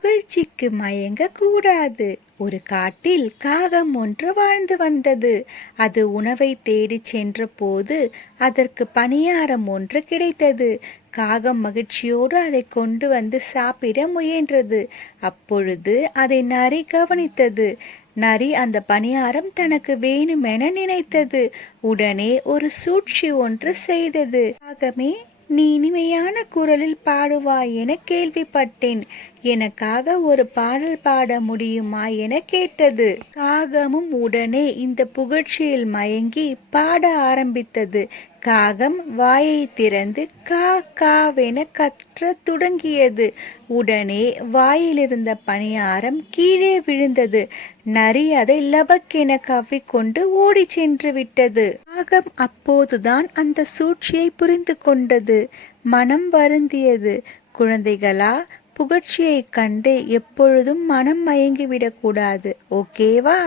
புகழ்ச்சிக்கு மயங்க கூடாது. ஒரு காட்டில் காகம் ஒன்று வாழ்ந்து வந்தது. அது உணவை தேடிச் சென்ற போது அதற்கு பணியாரம் ஒன்று கிடைத்தது. காகம் மகிழ்ச்சியோடு அதை கொண்டு வந்து சாப்பிட முயன்றது. அப்பொழுது அதை நரி கவனித்தது. நரி அந்த பணியாரம் தனக்கு வேணுமென நினைத்தது. உடனே ஒரு சூழ்ச்சி ஒன்று செய்தது. காகமே, நீ இனிமையான குரலில் பாடுவாய் என கேள்விப்பட்டேன். எனக்காக ஒரு பாடல் பாட முடியுமா என கேட்டது. காகமும் உடனே இந்த புகழ்ச்சியில் மயங்கி பாட ஆரம்பித்தது. காகம் வாயை திறந்து கா காவென கற்ற தொடங்கியது. உடனே வாயிலிருந்த பணியாரம் கீழே விழுந்தது. நரி அதை லபக்கென கவ்விக்கொண்டு ஓடி சென்று விட்டது. காகம் அப்போதுதான் அந்த சூழ்ச்சியை புரிந்து கொண்டது. மனம் வருந்தியது. குழந்தைகளா, புகழ்ச்சியை கண்டு எப்பொழுதும் மனம் மயங்கிவிடக்கூடாது. ஓகேவா?